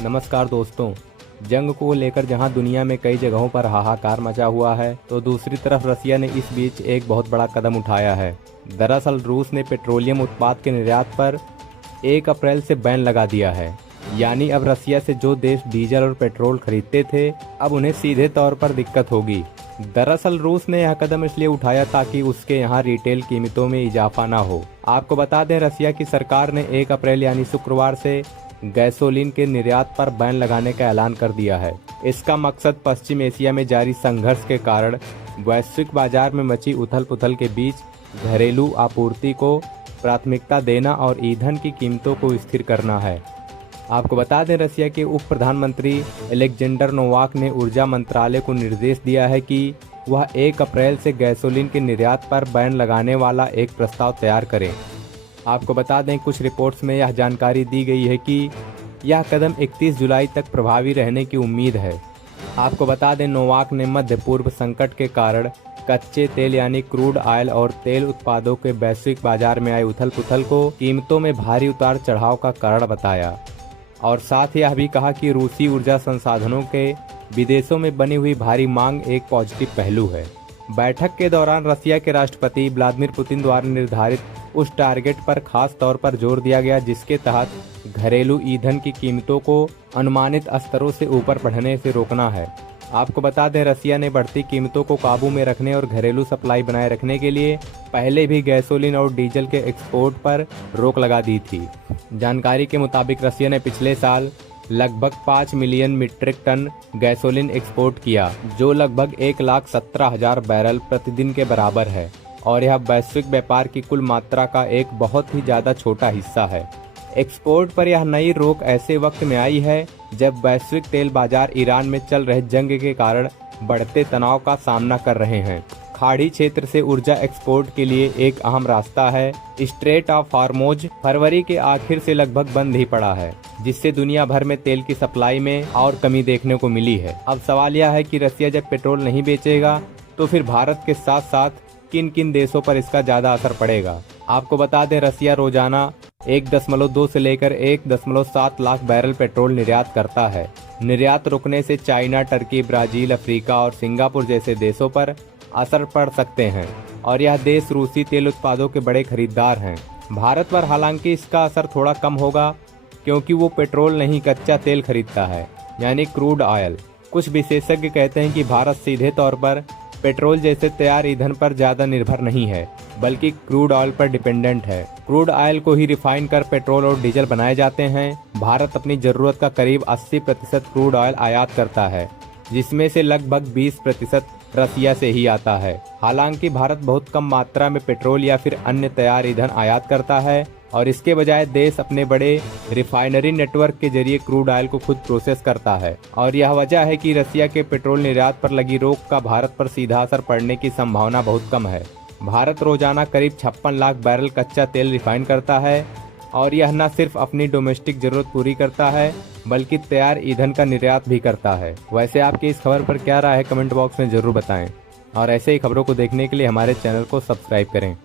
नमस्कार दोस्तों। जंग को लेकर जहां दुनिया में कई जगहों पर हाहाकार मचा हुआ है, तो दूसरी तरफ रसिया ने इस बीच एक बहुत बड़ा कदम उठाया है। दरअसल रूस ने पेट्रोलियम उत्पाद के निर्यात पर 1 अप्रैल से बैन लगा दिया है। यानी अब रसिया से जो देश डीजल और पेट्रोल खरीदते थे, अब उन्हें सीधे तौर पर दिक्कत होगी। दरअसल रूस ने यह कदम इसलिए उठाया ताकि उसके यहाँ रिटेल कीमतों में इजाफा न हो। आपको बता दें, रसिया की सरकार ने 1 अप्रैल यानी शुक्रवार से गैसोलीन के निर्यात पर बैन लगाने का ऐलान कर दिया है। इसका मकसद पश्चिम एशिया में जारी संघर्ष के कारण वैश्विक बाजार में मची उथल पुथल के बीच घरेलू आपूर्ति को प्राथमिकता देना और ईंधन की कीमतों को स्थिर करना है। आपको बता दें, रसिया के उप प्रधानमंत्री अलेक्जेंडर नोवाक ने ऊर्जा मंत्रालय को निर्देश दिया है कि वह 1 अप्रैल से गैसोलीन के निर्यात पर बैन लगाने वाला एक प्रस्ताव तैयार करें। आपको बता दें, कुछ रिपोर्ट्स में यह जानकारी दी गई है कि यह कदम 31 जुलाई तक प्रभावी रहने की उम्मीद है। आपको बता दें, नोवाक ने मध्य पूर्व संकट के कारण कच्चे तेल यानी क्रूड ऑयल और तेल उत्पादों के वैश्विक बाजार में आए उथल पुथल को कीमतों में भारी उतार चढ़ाव का कारण बताया और साथ ही यह भी कहा कि रूसी ऊर्जा संसाधनों के विदेशों में बनी हुई भारी मांग एक पॉजिटिव पहलू है। बैठक के दौरान रसिया के राष्ट्रपति व्लादिमीर पुतिन द्वारा निर्धारित उस टारगेट पर खास तौर पर जोर दिया गया जिसके तहत घरेलू ईंधन की कीमतों को अनुमानित स्तरों से ऊपर बढ़ने से रोकना है। आपको बता दें, रसिया ने बढ़ती कीमतों को काबू में रखने और घरेलू सप्लाई बनाए रखने के लिए पहले भी गैसोलीन और डीजल के एक्सपोर्ट पर रोक लगा दी थी। जानकारी के मुताबिक रसिया ने पिछले साल लगभग 5 million metric ton gasoline export किया, जो लगभग 1,17,000 बैरल प्रतिदिन के बराबर है और यह वैश्विक व्यापार की कुल मात्रा का एक बहुत ही ज्यादा छोटा हिस्सा है। एक्सपोर्ट पर यह नई रोक ऐसे वक्त में आई है जब वैश्विक तेल बाजार ईरान में चल रहे जंग के कारण बढ़ते तनाव का सामना कर रहे हैं। खाड़ी क्षेत्र से ऊर्जा एक्सपोर्ट के लिए एक अहम रास्ता है। स्ट्रेट ऑफ हॉर्मुज़ फरवरी के आखिर से लगभग बंद ही पड़ा है, जिससे दुनिया भर में तेल की सप्लाई में और कमी देखने को मिली है। अब सवाल यह है कि रसिया जब पेट्रोल नहीं बेचेगा तो फिर भारत के साथ साथ किन किन देशों पर इसका ज्यादा असर पड़ेगा। आपको बता दें, रसिया रोजाना 1.2 से लेकर 1.7 लाख बैरल पेट्रोल निर्यात करता है। निर्यात रुकने से चाइना, टर्की, ब्राजील, अफ्रीका और सिंगापुर जैसे देशों पर असर पड़ सकते हैं और यह देश रूसी तेल उत्पादों के बड़े खरीदार हैं। भारत पर हालांकि इसका असर थोड़ा कम होगा क्योंकि वो पेट्रोल नहीं कच्चा तेल खरीदता है, यानी क्रूड ऑयल। कुछ विशेषज्ञ कहते हैं कि भारत सीधे तौर पर पेट्रोल जैसे तैयार ईंधन पर ज्यादा निर्भर नहीं है, बल्कि क्रूड ऑयल पर डिपेंडेंट है। क्रूड ऑयल को ही रिफाइन कर पेट्रोल और डीजल बनाए जाते हैं। भारत अपनी जरूरत का करीब 80% क्रूड ऑयल आयात करता है, जिसमें से लगभग 20% रसिया से ही आता है। हालांकि भारत बहुत कम मात्रा में पेट्रोल या फिर अन्य तैयार ईंधन आयात करता है और इसके बजाय देश अपने बड़े रिफाइनरी नेटवर्क के जरिए क्रूड ऑयल को खुद प्रोसेस करता है और यह वजह है कि रसिया के पेट्रोल निर्यात पर लगी रोक का भारत पर सीधा असर पड़ने की संभावना बहुत कम है। भारत रोजाना करीब 56 लाख बैरल कच्चा तेल रिफाइन करता है और यह न सिर्फ अपनी डोमेस्टिक जरूरत पूरी करता है बल्कि तैयार ईंधन का निर्यात भी करता है। वैसे आपकी इस खबर पर क्या राय है, कमेंट बॉक्स में जरूर बताएं और ऐसे ही खबरों को देखने के लिए हमारे चैनल को सब्सक्राइब करें।